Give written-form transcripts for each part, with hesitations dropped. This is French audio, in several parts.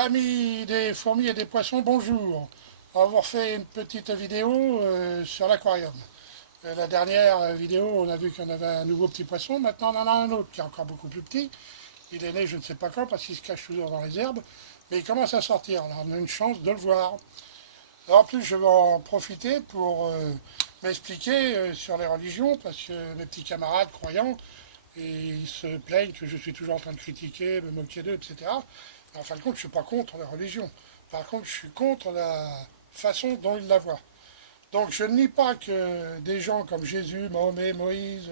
Amis des fourmis et des poissons, bonjour. On va vous refaire une petite vidéo sur l'aquarium. La dernière vidéo, on a vu qu'on avait un nouveau petit poisson. Maintenant, on en a un autre qui est encore beaucoup plus petit. Il est né je ne sais pas quand parce qu'il se cache toujours dans les herbes. Mais il commence à sortir. Alors, on a une chance de le voir. Alors, en plus, je vais en profiter pour m'expliquer sur les religions parce que mes petits camarades croyants, ils se plaignent que je suis toujours en train de critiquer, me moquer d'eux, etc. En fin de compte, je ne suis pas contre la religion. Par contre, je suis contre la façon dont ils la voient. Donc, je ne nie pas que des gens comme Jésus, Mahomet, Moïse,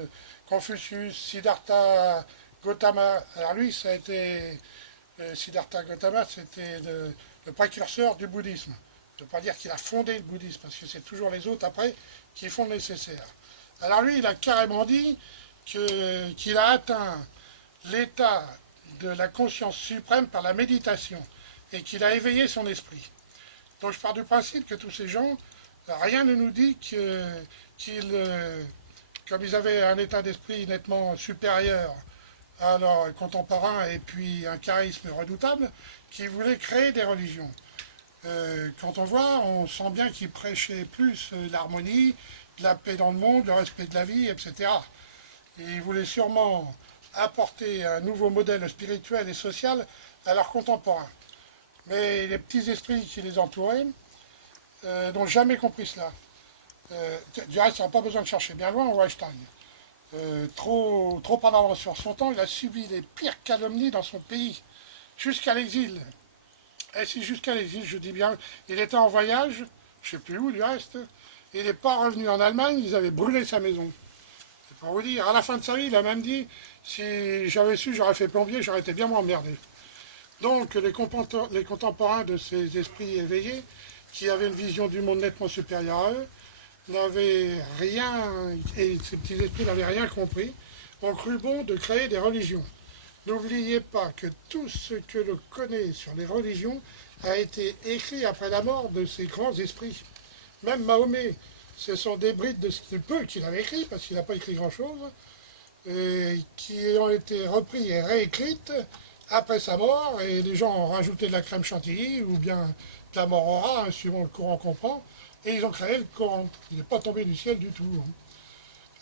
Confucius, Siddhartha Gautama, alors lui, ça a été, Siddhartha Gautama, c'était le précurseur du bouddhisme. Je ne veux pas dire qu'il a fondé le bouddhisme, parce que c'est toujours les autres après qui font le nécessaire. Alors lui, il a carrément dit qu'il a atteint l'état de la conscience suprême par la méditation et qu'il a éveillé son esprit. Donc je pars du principe que tous ces gens, rien ne nous dit qu'ils, comme ils avaient un état d'esprit nettement supérieur à leurs contemporains et puis un charisme redoutable, qu'ils voulaient créer des religions. Quand on voit, on sent bien qu'ils prêchaient plus l'harmonie, la paix dans le monde, le respect de la vie, etc. Et ils voulaient sûrement apporter un nouveau modèle spirituel et social à leurs contemporains. Mais les petits esprits qui les entouraient n'ont jamais compris cela. Du reste, on n'a pas besoin de chercher bien loin, Weinstein. Trop en avance sur son temps, il a subi les pires calomnies dans son pays, jusqu'à l'exil. Et si jusqu'à l'exil, je dis bien, il était en voyage, je ne sais plus où du reste, il n'est pas revenu en Allemagne, ils avaient brûlé sa maison. C'est pour vous dire, à la fin de sa vie, il a même dit, si j'avais su, j'aurais fait plombier, j'aurais été bien moins emmerdé. Donc les contemporains de ces esprits éveillés, qui avaient une vision du monde nettement supérieure à eux, n'avaient rien, et ces petits esprits n'avaient rien compris, ont cru bon de créer des religions. N'oubliez pas que tout ce que l'on connaît sur les religions a été écrit après la mort de ces grands esprits. Même Mahomet, ce sont des brides de ce peu qu'il avait écrit, parce qu'il n'a pas écrit grand-chose, qui ont été repris et réécrites après sa mort, et les gens ont rajouté de la crème chantilly, ou bien de la morora, suivant le courant qu'on prend, et ils ont créé le Coran. Il n'est pas tombé du ciel du tout.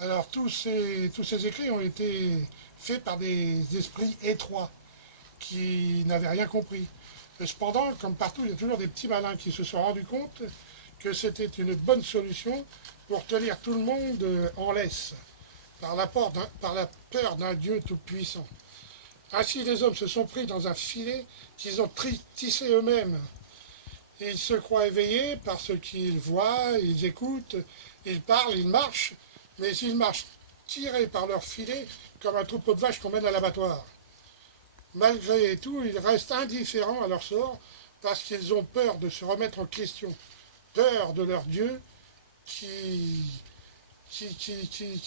Alors tous ces écrits ont été faits par des esprits étroits, qui n'avaient rien compris. Et cependant, comme partout, il y a toujours des petits malins qui se sont rendus compte que c'était une bonne solution pour tenir tout le monde en laisse, par la peur d'un Dieu tout-puissant. Ainsi, les hommes se sont pris dans un filet qu'ils ont tissé eux-mêmes. Ils se croient éveillés parce qu'ils voient, ils écoutent, ils parlent, ils marchent, mais ils marchent tirés par leur filet comme un troupeau de vaches qu'on mène à l'abattoir. Malgré tout, ils restent indifférents à leur sort parce qu'ils ont peur de se remettre en question, peur de leur Dieu qui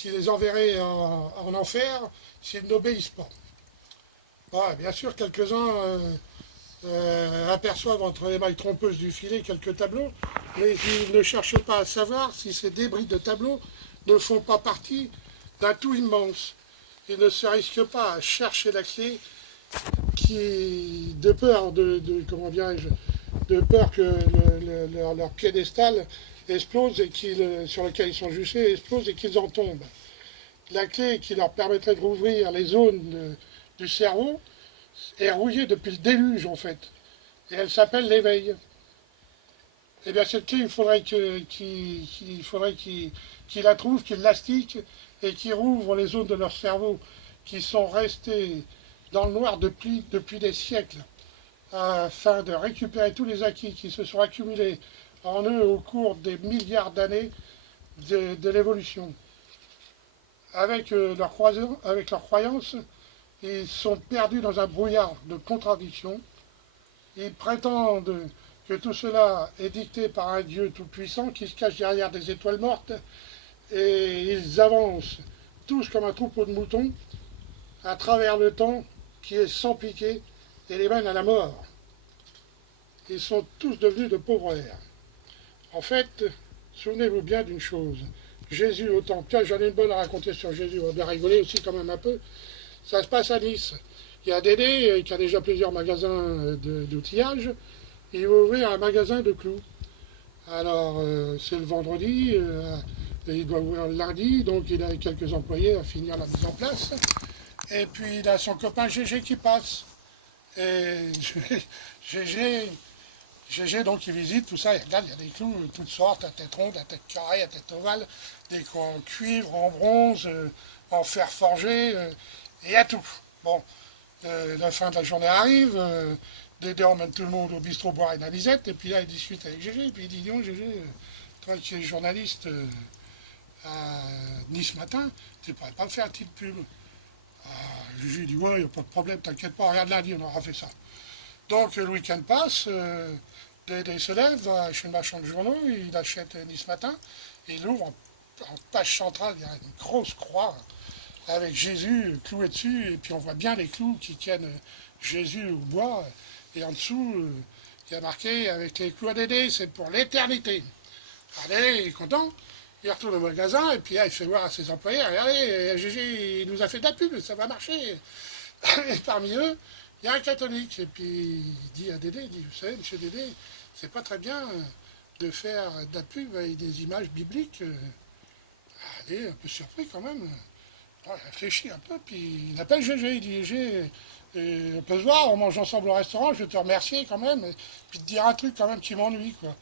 les enverrait en enfer s'ils n'obéissent pas. Bon, bien sûr, quelques-uns aperçoivent entre les mailles trompeuses du filet quelques tableaux, mais ils ne cherchent pas à savoir si ces débris de tableaux ne font pas partie d'un tout immense. Ils ne se risquent pas à chercher la clé de peur comment dirais-je, de peur que leur piédestal explose et sur lequel ils sont juchés explose et qu'ils en tombent. La clé qui leur permettrait de rouvrir les zones du cerveau est rouillée depuis le déluge en fait. Et elle s'appelle l'éveil. Et bien cette clé, il faudrait qu'il la trouve, qu'il l'astique et qu'il rouvre les zones de leur cerveau qui sont restées dans le noir depuis des siècles, afin de récupérer tous les acquis qui se sont accumulés en eux au cours des milliards d'années de l'évolution. Avec leurs croyances, ils sont perdus dans un brouillard de contradictions. Ils prétendent que tout cela est dicté par un Dieu tout-puissant qui se cache derrière des étoiles mortes, et ils avancent tous comme un troupeau de moutons à travers le temps qui est sans piquer et les mène à la mort. Ils sont tous devenus de pauvres vers. En fait, souvenez-vous bien d'une chose. Jésus, autant que j'en ai une bonne à raconter sur Jésus, on va bien rigoler aussi quand même un peu. Ça se passe à Nice. Il y a Dédé qui a déjà plusieurs magasins d'outillage. Il va ouvrir un magasin de clous. Alors, c'est le vendredi, il doit ouvrir le lundi, donc il a quelques employés à finir la mise en place. Et puis il a son copain Gégé qui passe. Et Gégé donc il visite tout ça, il regarde, il y a des clous de toutes sortes, à tête ronde, à tête carrée, à tête ovale, des clous en cuivre, en bronze, en fer forgé, et il y a tout. Bon, la fin de la journée arrive, Dédé emmène tout le monde au bistrot boire une anisette, et puis là il discute avec Gégé, et puis il dit, dis donc Gégé, toi qui es journaliste à Nice Matin, tu ne pourrais pas me faire une petite pub. Gégé dit, ouais, il n'y a pas de problème, t'inquiète pas, regarde lundi, on aura fait ça. Donc le week-end passe, Dédé se lève, va chez le marchand de journaux, il achète Nice Matin, et il ouvre en page centrale, il y a une grosse croix avec Jésus cloué dessus, et puis on voit bien les clous qui tiennent Jésus au bois, et en dessous, il y a marqué avec les clous à Dédé, c'est pour l'éternité. Dédé, il est content, il retourne au magasin, et puis là, il fait voir à ses employés, regardez, Gégé, il nous a fait de la pub, ça va marcher. Et parmi eux, il y a un catholique, et puis il dit à Dédé, il dit, vous savez, monsieur Dédé, c'est pas très bien de faire de la pub avec des images bibliques. Dédé est un peu surpris quand même. Il réfléchit un peu, puis il appelle Gégé, il dit, Gégé, on peut se voir, on mange ensemble au restaurant, je vais te remercier quand même, et puis te dire un truc quand même qui m'ennuie, quoi.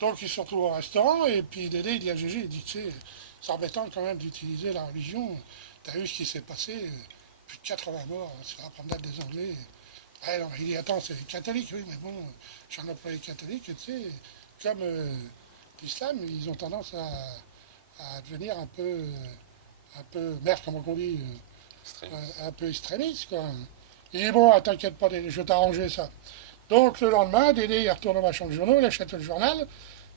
Donc ils se retrouvent au restaurant, et puis Dédé, il dit à Gégé, il dit, tu sais, c'est embêtant quand même d'utiliser la religion, t'as vu ce qui s'est passé, plus de 80 morts sur la promenade des Anglais. Ah non, il dit, attends, c'est catholique, oui, mais bon, j'ai un employé catholique, et tu sais, comme l'islam, ils ont tendance à devenir un peu, merde, comment on dit, un peu extrémiste, quoi. Il dit, bon, t'inquiète pas, Dédé, je vais t'arranger ça. Donc le lendemain, Dédé, il retourne au marchand de journaux, il achète le journal,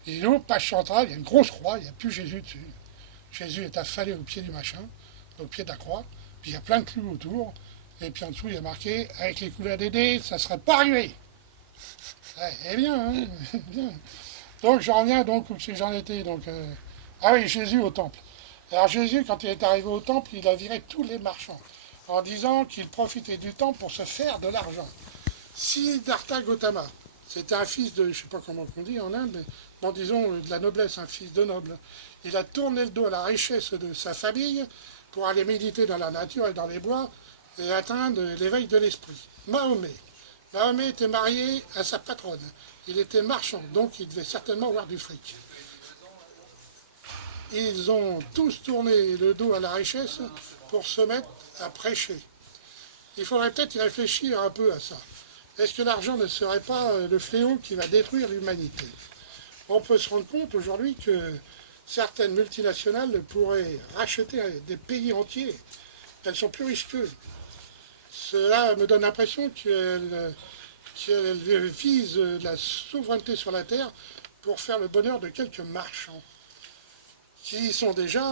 et il ouvre, page centrale, il y a une grosse croix, il n'y a plus Jésus dessus. Jésus est affalé au pied du machin, au pied de la croix, puis il y a plein de clous autour, et puis en dessous il y a marqué, avec les couleurs Dédé, ça serait pas arrivé. Eh bien, hein, bien. Donc je reviens donc où j'en étais. Donc, ah oui, Jésus au temple. Alors Jésus, quand il est arrivé au temple, il a viré tous les marchands, en disant qu'il profitait du temple pour se faire de l'argent. Siddhartha Gautama, c'était un fils de, je ne sais pas comment on dit en Inde, mais bon, disons de la noblesse, un fils de noble. Il a tourné le dos à la richesse de sa famille pour aller méditer dans la nature et dans les bois et atteindre l'éveil de l'esprit. Mahomet. Mahomet était marié à sa patronne. Il était marchand, donc il devait certainement avoir du fric. Ils ont tous tourné le dos à la richesse pour se mettre à prêcher. Il faudrait peut-être y réfléchir un peu à ça. Est-ce que l'argent ne serait pas le fléau qui va détruire l'humanité? On peut se rendre compte aujourd'hui que certaines multinationales pourraient racheter des pays entiers. Elles sont plus riches qu'eux. Cela me donne l'impression qu'elles visent la souveraineté sur la terre pour faire le bonheur de quelques marchands qui sont déjà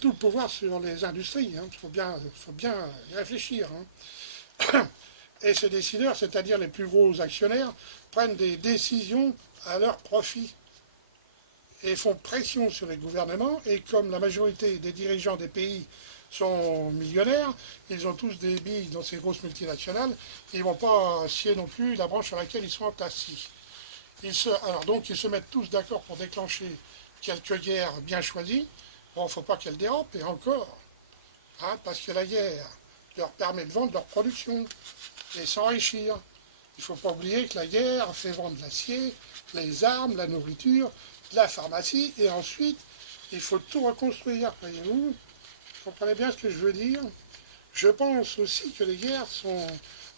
tout le pouvoir sur les industries. Il faut bien y réfléchir. Et ces décideurs, c'est-à-dire les plus gros actionnaires, prennent des décisions à leur profit et font pression sur les gouvernements. Et comme la majorité des dirigeants des pays sont millionnaires, ils ont tous des billes dans ces grosses multinationales, ils ne vont pas scier non plus la branche sur laquelle ils sont assis. Alors donc ils se mettent tous d'accord pour déclencher quelques guerres bien choisies. Bon, il ne faut pas qu'elles dérapent, et encore, parce que la guerre leur permet de vendre leur production et s'enrichir. Il ne faut pas oublier que la guerre fait vendre l'acier, les armes, la nourriture, la pharmacie, et ensuite, il faut tout reconstruire, voyez-vous. Vous comprenez bien ce que je veux dire? Je pense aussi que les guerres sont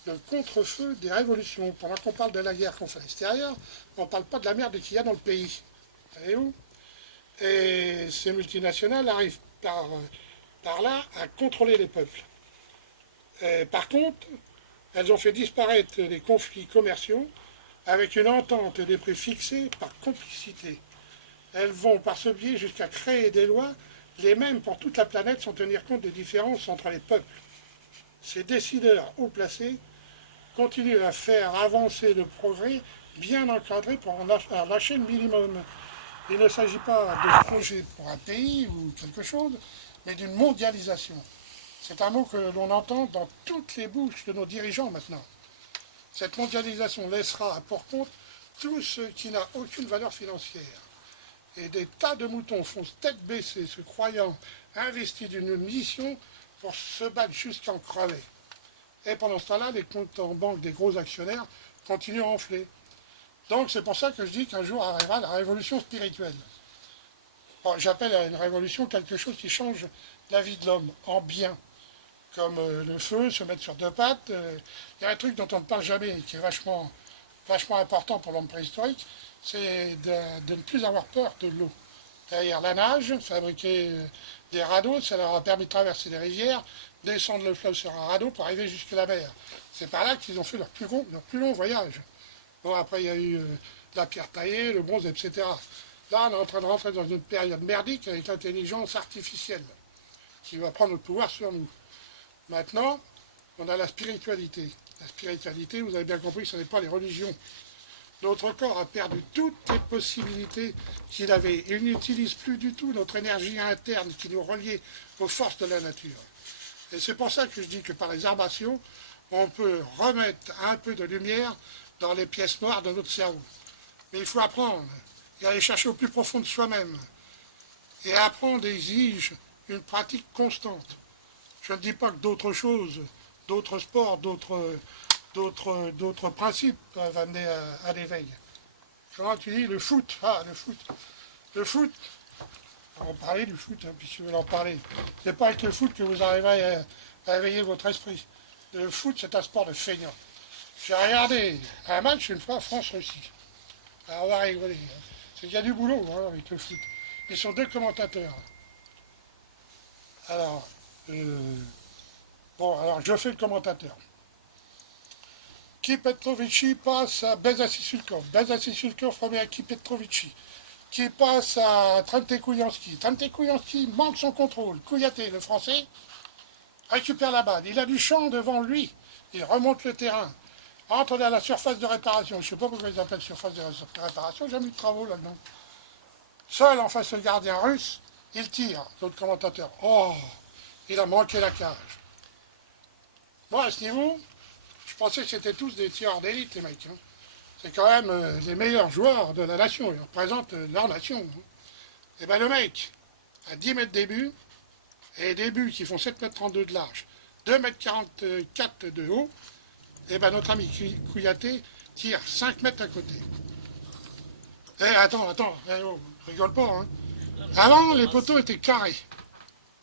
le contre-feu des révolutions. Pendant qu'on parle de la guerre qu'on fait à l'extérieur, on ne parle pas de la merde qu'il y a dans le pays. Voyez-vous? Et ces multinationales arrivent par là à contrôler les peuples. Et par contre, elles ont fait disparaître les conflits commerciaux avec une entente et des prix fixés par complicité. Elles vont par ce biais jusqu'à créer des lois, les mêmes pour toute la planète, sans tenir compte des différences entre les peuples. Ces décideurs haut placés continuent à faire avancer le progrès bien encadré pour en lâcher le minimum. Il ne s'agit pas de projet pour un pays ou quelque chose, mais d'une mondialisation. C'est un mot que l'on entend dans toutes les bouches de nos dirigeants maintenant. Cette mondialisation laissera pour compte tout ce qui n'a aucune valeur financière. Et des tas de moutons foncent tête baissée, se croyant investis d'une mission pour se battre jusqu'à en crever. Et pendant ce temps-là, les comptes en banque des gros actionnaires continuent à enfler. Donc c'est pour ça que je dis qu'un jour arrivera la révolution spirituelle. Bon, j'appelle à une révolution quelque chose qui change la vie de l'homme en bien. Comme le feu, se mettre sur deux pattes. Il y a un truc dont on ne parle jamais et qui est vachement important pour l'homme préhistorique, c'est de ne plus avoir peur de l'eau. C'est-à-dire la nage, fabriquer des radeaux, ça leur a permis de traverser les rivières, descendre le fleuve sur un radeau pour arriver jusqu'à la mer. C'est par là qu'ils ont fait leur plus long voyage. Bon, après il y a eu la pierre taillée, le bronze, etc. Là, on est en train de rentrer dans une période merdique avec l'intelligence artificielle qui va prendre le pouvoir sur nous. Maintenant, on a la spiritualité. La spiritualité, vous avez bien compris que ce n'est pas les religions. Notre corps a perdu toutes les possibilités qu'il avait. Il n'utilise plus du tout notre énergie interne qui nous reliait aux forces de la nature. Et c'est pour ça que je dis que par les armations, on peut remettre un peu de lumière dans les pièces noires de notre cerveau. Mais il faut apprendre et aller chercher au plus profond de soi-même. Et apprendre exige une pratique constante. Je ne dis pas que d'autres choses, d'autres sports, d'autres principes peuvent amener à l'éveil. Comment tu dis le foot? Ah, le foot. Le foot, on va parler du foot, hein, puisque vous voulez en parler. C'est pas avec le foot que vous arriverez à éveiller votre esprit. Le foot, c'est un sport de feignant. J'ai regardé un match une fois, France-Russie. Alors on va rigoler. C'est qu'il y a du boulot hein, avec le foot. Ils sont deux commentateurs. Alors, alors je fais le commentateur. Qui Petrovici passe à Bezasi-Sulkov. Bezasi-Sulkov revient à Qui Petrovici. Qui passe à Trente Kouyanski. Trente Kouyanski manque son contrôle. Kouyaté, le français, récupère la balle. Il a du champ devant lui. Il remonte le terrain. Entre dans la surface de réparation. Je ne sais pas pourquoi ils appellent surface de réparation. J'ai jamais eu de travaux là-dedans. Seul en face le gardien russe, il tire. L'autre commentateur. Oh, il a manqué la cage. Moi, à ce niveau, je pensais que c'était tous des tireurs d'élite, les mecs. Hein. C'est quand même les meilleurs joueurs de la nation. Ils représentent leur nation. Hein. Et bien le mec, à 10 mètres des buts, et des buts qui font 7 mètres 32 de large, 2 mètres 44 de haut, et bien notre ami Kouyaté tire 5 mètres à côté. Eh, attends, oh, rigole pas. Hein. Avant, les poteaux étaient carrés.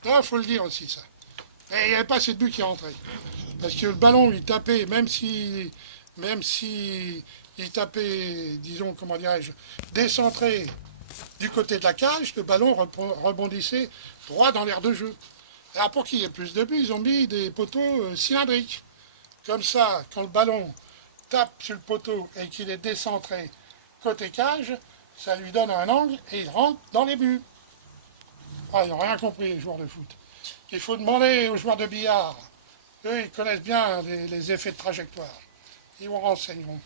Là, il faut le dire aussi, ça. Et il n'y avait pas assez de buts qui rentraient. Parce que le ballon, il tapait, même si il tapait, disons, comment dirais-je, décentré du côté de la cage, le ballon rebondissait droit dans l'aire de jeu. Alors pour qu'il y ait plus de buts, ils ont mis des poteaux cylindriques. Comme ça, quand le ballon tape sur le poteau et qu'il est décentré côté cage, ça lui donne un angle et il rentre dans les buts. Ah, ils n'ont rien compris, les joueurs de foot. Il faut demander aux joueurs de billard. Eux, ils connaissent bien les effets de trajectoire. Ils vous renseigneront.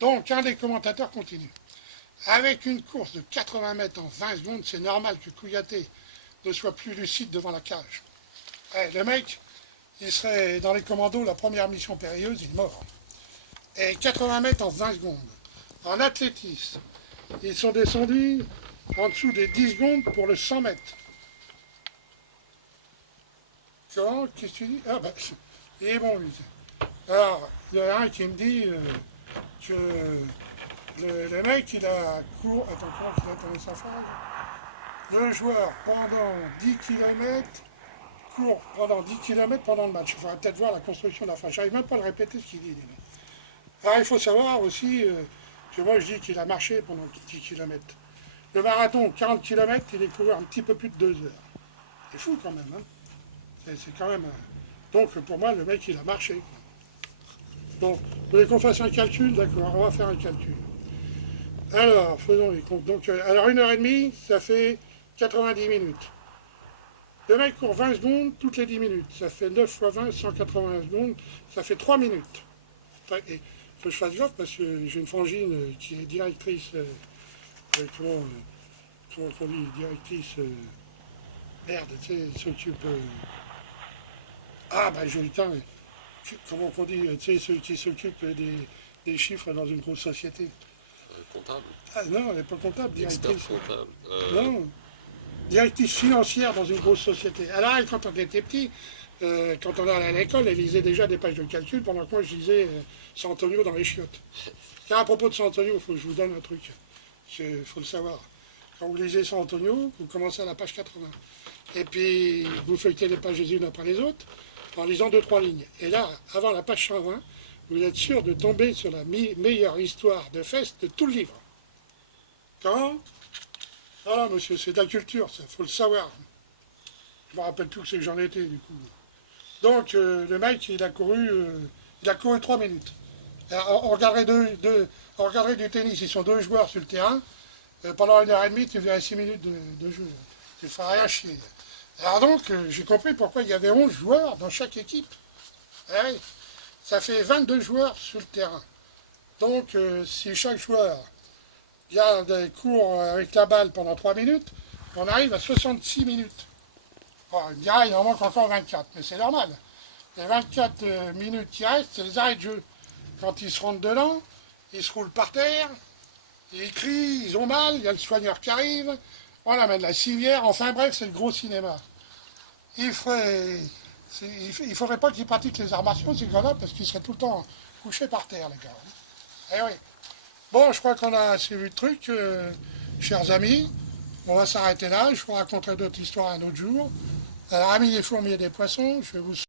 Donc, un des commentateurs continue. Avec une course de 80 mètres en 20 secondes, c'est normal que Kouyaté ne soit plus lucide devant la cage. Le mec, il serait dans les commandos, la première mission périlleuse, il est mort. Et 80 mètres en 20 secondes. En athlétisme, ils sont descendus en dessous des 10 secondes pour le 100 mètres. Comment? Qu'est-ce que tu dis? Ah ben, il est bon lui. Alors, il y en a un qui me dit que le mec, il a couru... Attends, comment il a tourné sa phrase? Le joueur, pendant 10 km, court pendant 10 km pendant le match. Il faudra peut-être voir la construction de la phrase. J'arrive même pas à le répéter ce qu'il dit. Alors, il faut savoir aussi que moi, je dis qu'il a marché pendant 10 km. Le marathon, 40 km, il est couru un petit peu plus de 2 heures. C'est fou quand même, hein. C'est quand même... Donc, pour moi, le mec, il a marché. Quoi. Bon, vous voulez qu'on fasse un calcul? D'accord, on va faire un calcul. Alors, faisons les comptes. Donc, alors, 1h30, ça fait 90 minutes. Le mec court 20 secondes toutes les 10 minutes. Ça fait 9 fois 20, 180 secondes. Ça fait 3 minutes. Enfin, il faut que je fasse gaffe parce que j'ai une frangine qui est directrice... comment on dit, directrice... merde, tu sais, s'occupe... Ah, bah, Jolitin, comment on dit, tu sais, ceux qui s'occupent des chiffres dans une grosse société. Comptable, Ah non, elle n'est pas comptable, expert directrice. comptable. Non, directrice financière dans une grosse société. Alors, quand on était petit, quand on allait à l'école, elle lisait déjà des pages de calcul pendant que moi je lisais San Antonio dans les chiottes. Tiens, à propos de San Antonio, il faut que je vous donne un truc. Il faut le savoir. Quand vous lisez San Antonio, vous commencez à la page 80. Et puis, vous feuilletez les pages les unes après les autres en lisant deux, trois lignes. Et là, avant la page 120, vous êtes sûr de tomber sur la meilleure histoire de feste de tout le livre. Quand Ah, monsieur, c'est de la culture, ça, faut le savoir. Je me rappelle plus que c'est que j'en étais, du coup. Donc, le mec, il a couru 3 minutes. On regarderait, on regarderait du tennis, ils sont deux joueurs sur le terrain. Pendant 1 heure et demie, tu verrais 6 minutes de jeu. Tu ne feras rien chier. Alors donc, j'ai compris pourquoi il y avait 11 joueurs dans chaque équipe. Ah oui, ça fait 22 joueurs sur le terrain. Donc, si chaque joueur garde des cours avec la balle pendant 3 minutes, on arrive à 66 minutes. Bon, il me dira, il en manque encore 24, mais c'est normal. Les 24 minutes qui restent, c'est les arrêts de jeu. Quand ils se rentrent dedans, ils se roulent par terre, ils crient, ils ont mal, il y a le soigneur qui arrive, on amène la civière, enfin bref, c'est le gros cinéma. Il faudrait, il faudrait pas qu'ils pratiquent les arts martiaux, ces gars-là, parce qu'ils seraient tout le temps couchés par terre, les gars. Eh oui. Bon, je crois qu'on a assez vu le truc, chers amis. On va s'arrêter là, je vous raconterai d'autres histoires un autre jour. Alors, amis des fourmis et des poissons, je vais vous